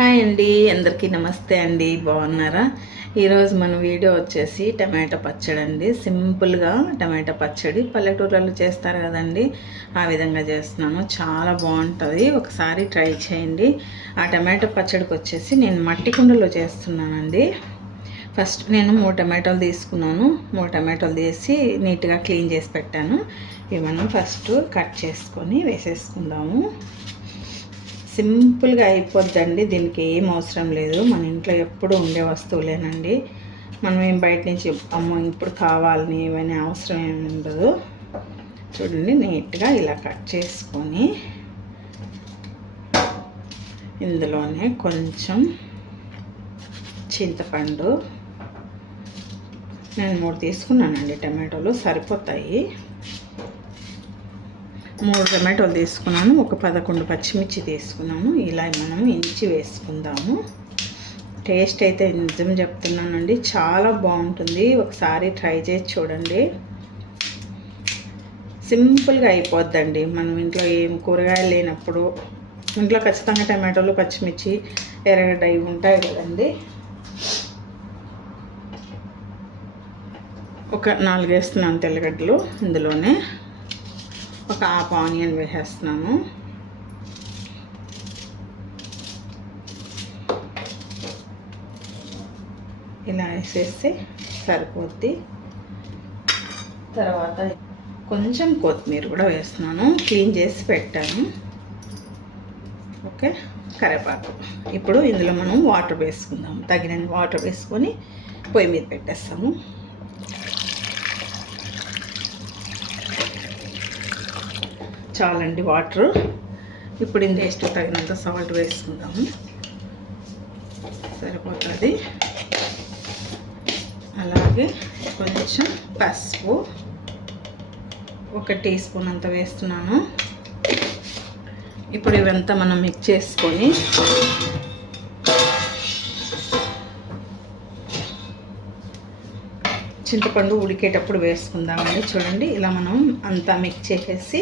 Hi అండి అందరికీ నమస్తే అండి బాగున్నారా? ఈరోజు మన వీడియో వచ్చేసి టమాటా పచ్చడి అండి. సింపుల్గా టమాటా పచ్చడి పల్లెటూర్లలో చేస్తారు కదండి. ఆ విధంగా చేస్తున్నాను చాలా బాగుంటుంది. ఒకసారి ట్రై చేయండి. ఆ టమాటా పచ్చడికి వచ్చేసి నేను మట్టి కుండలో చేస్తున్నానండి. ఫస్ట్ నేను మూడు టమాటోలు తీసుకున్నాను. మూడు టమాటాలు తీసి నీట్గా క్లీన్ చేసి పెట్టాను. ఇవి మనం ఫస్ట్ కట్ చేసుకొని వేసేసుకుందాము. సింపుల్గా అయిపోద్దండి దీనికి ఏం అవసరం లేదు. మన ఇంట్లో ఎప్పుడు ఉండే వస్తువులేనండి. మనం ఏం బయట నుంచి అమ్మో ఇప్పుడు కావాలని ఏమైనా అవసరం ఏమి ఉండదు. చూడండి నీట్గా ఇలా కట్ చేసుకొని ఇందులోనే కొంచెం చింతపండు. నేను మూడు తీసుకున్నానండి టమాటోలు సరిపోతాయి. మూడు టమాటోలు తీసుకున్నాను ఒక పదకొండు పచ్చిమిర్చి తీసుకున్నాను. ఇలా మనం ఇంచి వేసుకుందాము. టేస్ట్ అయితే నిజం చెప్తున్నానండి చాలా బాగుంటుంది. ఒకసారి ట్రై చేసి చూడండి. సింపుల్గా అయిపోద్దండి. మనం ఇంట్లో ఏం కూరగాయలు లేనప్పుడు ఇంట్లో ఖచ్చితంగా టమాటోలు పచ్చిమిర్చి ఎర్రగడ్డ ఇవి ఉంటాయి కదండి. ఒక నాలుగు వేస్తున్నాను తెల్లగడ్డలు ఇందులోనే. ఒక హాఫ్ ఆనియన్ వేసేస్తున్నాను. ఇలా వేసేస్తే సరిపోద్ది. తర్వాత కొంచెం కొత్తిమీర కూడా వేస్తున్నాను. క్లీన్ చేసి పెట్టాను. ఓకే? కరివేపాకు. ఇప్పుడు ఇందులో మనం వాటర్ వేసుకుందాం. తగినంత వాటర్ వేసుకొని పొయ్యి మీద పెట్టేస్తాము. చాలండి వాటర్. ఇప్పుడు ఇంత టేస్ట్ తగినంత సాల్ట్ వేసుకుందాము సరిపోతుంది. అలాగే కొంచెం పసుపు. ఒక టీ స్పూన్ అంత వేస్తున్నాను. ఇప్పుడు ఇవంతా మనం మిక్స్ చేసుకొని చింతపండు ఉడికేటప్పుడు వేసుకుందామండి. చూడండి ఇలా మనం అంతా మిక్స్ చేసేసి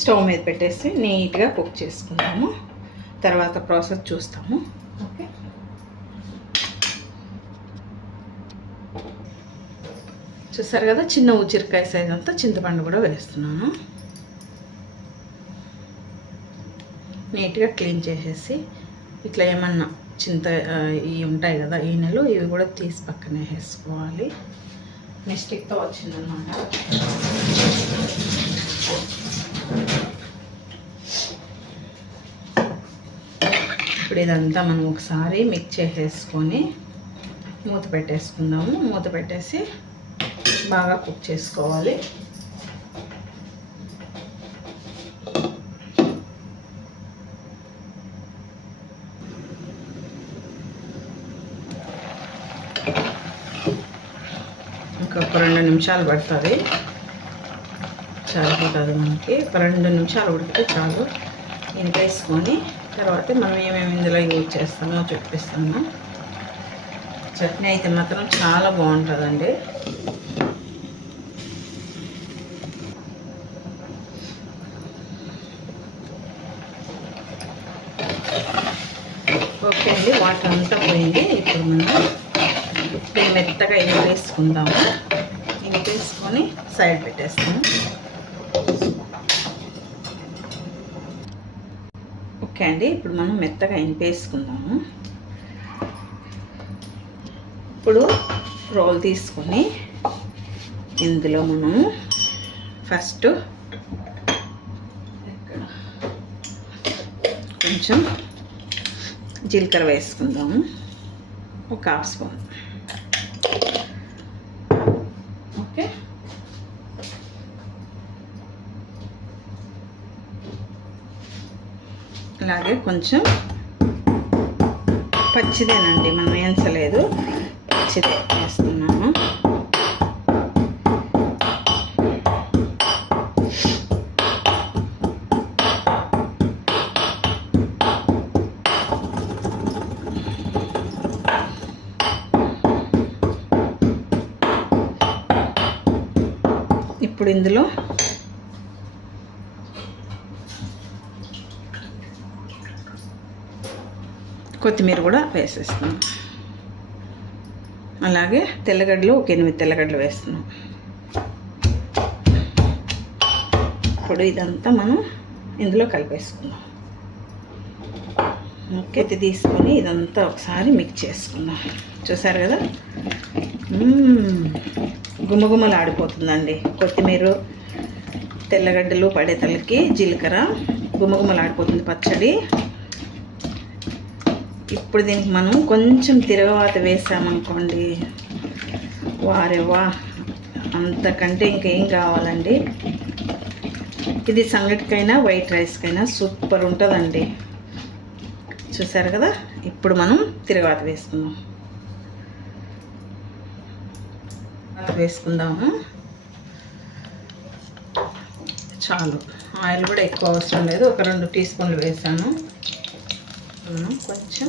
స్టవ్ మీద పెట్టేసి నీట్గా కుక్ చేసుకుందాము. తర్వాత ప్రాసెస్ చూస్తాము. ఓకే. చూసారు కదా చిన్న ఉచిరికాయ సైజ్ అంతా చింతపండు కూడా వేస్తున్నాను. నీట్గా క్లీన్ చేసేసి ఇట్లా ఏమన్నా చింత ఇవి ఉంటాయి కదా ఈనెలు ఇవి కూడా తీసి పక్కనే వేసుకోవాలి. మిస్టేక్తో వచ్చిందన్నమాట. ఇప్పుడు ఇదంతా మనం ఒకసారి మిక్స్ చేసేసుకొని మూత పెట్టేసుకుందాము. మూత పెట్టేసి బాగా కుక్ చేసుకోవాలి. ఇంకొక రెండు నిమిషాలు పడుతుంది. సరిపోతుంది మనకి. ఒక రెండు నిమిషాలు ఉడికితే చాలు. ఇంకేసుకొని తర్వాత మనం ఏమేమి ఇందులో యూజ్ చేస్తామో చూపిస్తాము చట్నీ అయితే మాత్రం చాలా బాగుంటుందండి. ఓకే అండి వాటర్ అంతా పోయింది. ఇప్పుడు మనం మెత్తగా వేసుకుందాము. వేసుకొని సైడ్ పెట్టేస్తాము ఓకే అండి ఇప్పుడు మనం మెత్తగా ఇనిపేసుకుందాము ఇప్పుడు రోల్ తీసుకొని ఇందులో మనం ఫస్ట్ కొంచెం జీలకర్ర వేసుకుందాము. ఒక హాఫ్ స్పూన్ ఓకే అలాగే కొంచెం పచ్చిదేనండి మనం వేయించలేదు. పచ్చిదే వేస్తున్నాము. ఇప్పుడు ఇందులో కొత్తిమీర కూడా వేసేస్తున్నాం. అలాగే తెల్లగడ్డలు ఒక ఎనిమిది తెల్లగడ్డలు వేస్తున్నాం. ఇప్పుడు ఇదంతా మనం ఇందులో కలిపేసుకుందాం. ఓకే ఇది తీసుకొని ఇదంతా ఒకసారి మిక్స్ చేసుకుందాం. చూసారు కదా? మ్మ్. గుమగుమలు ఆడిపోతుందండి కొత్తిమీర తెల్లగడ్డలు పడేతలకి జీలకర్ర గుమగుమలు ఆడిపోతుంది పచ్చడి. ఇప్పుడు దీనికి మనం కొంచెం తిరగవాత వేసామనుకోండి. వారే వా అంతకంటే ఇంకేం కావాలండి? ఇది సంగటికైనా వైట్ రైస్కైనా సూపర్ ఉంటుందండి. చూసారు కదా? ఇప్పుడు మనం తిరగవాత వేసుకుందాం. వేసుకుందాము. చాలు. ఆయిల్ కూడా ఎక్కువ అవసరం లేదు. ఒక రెండు టీ స్పూన్లు వేసాను. వేసుకున్నాం కొంచెం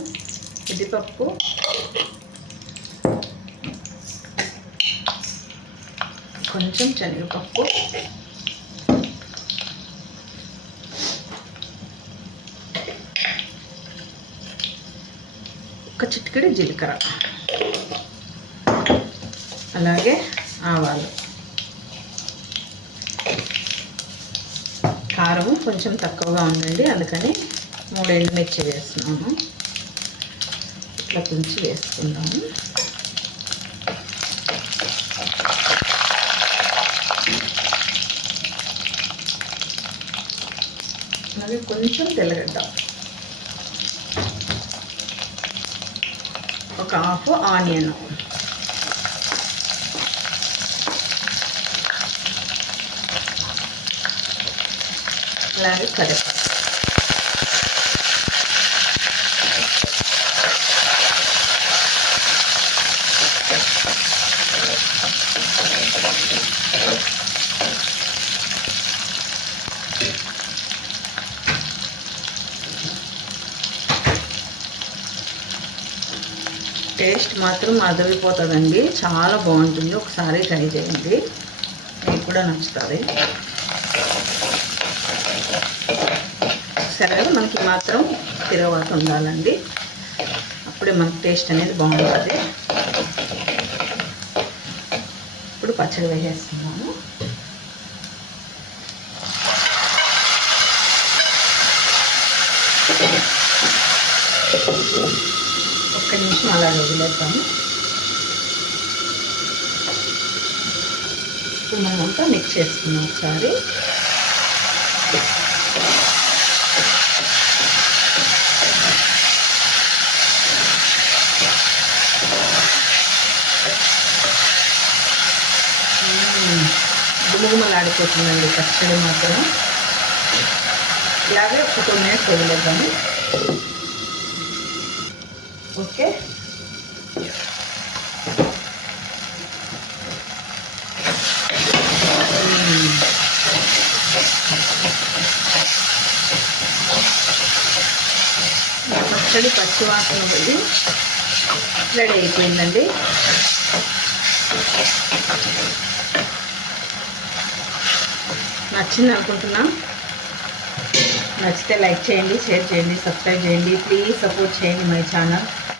ఉద్దిపప్పు. కొంచెం శనగపప్పు. ఒక చిటికెడు జీలకర్ర. అలాగే ఆవాలు. కారం కొంచెం తక్కువగా ఉందండి అందుకని మూడు ఎండుమిర్చి వేస్తున్నాము ఇట్లా కొంచెం వేసుకుందాము. అలాగే కొంచెం తెల్లగడ్డ. ఒక హాఫ్ ఆనియన్. అలాగే కరివేపాకు. టేస్ట్ మాత్రం అదిరిపోతుందండి. చాలా బాగుంటుంది. ఒకసారి ట్రై చేయండి. మీకు కూడా నచ్చుతుంది. సరే మనకి మాత్రం తిరగవాత ఉండాలండి. అప్పుడే మనకి టేస్ట్ అనేది బాగుంటుంది. ఇప్పుడు పచ్చడి వేసేస్తున్నాము అలా వదిలేద్దాము ఇప్పుడు అంతా మిక్స్ చేసుకున్నాం ఒకసారి. గుమగుమలాడిపోతుందండి పచ్చడి మాత్రం. ఇలాగే ఒక టూ మినిట్స్ వదిలేద్దాము. ఓకే? పచ్చడి పచ్చివాసన ఉంది రెడీ అయిపోయిందండి. నచ్చింది అనుకుంటున్నా. నచ్చితే లైక్ చేయండి షేర్ చేయండి సబ్స్క్రైబ్ చేయండి. ప్లీజ్ సపోర్ట్ చేయండి మై ఛానల్.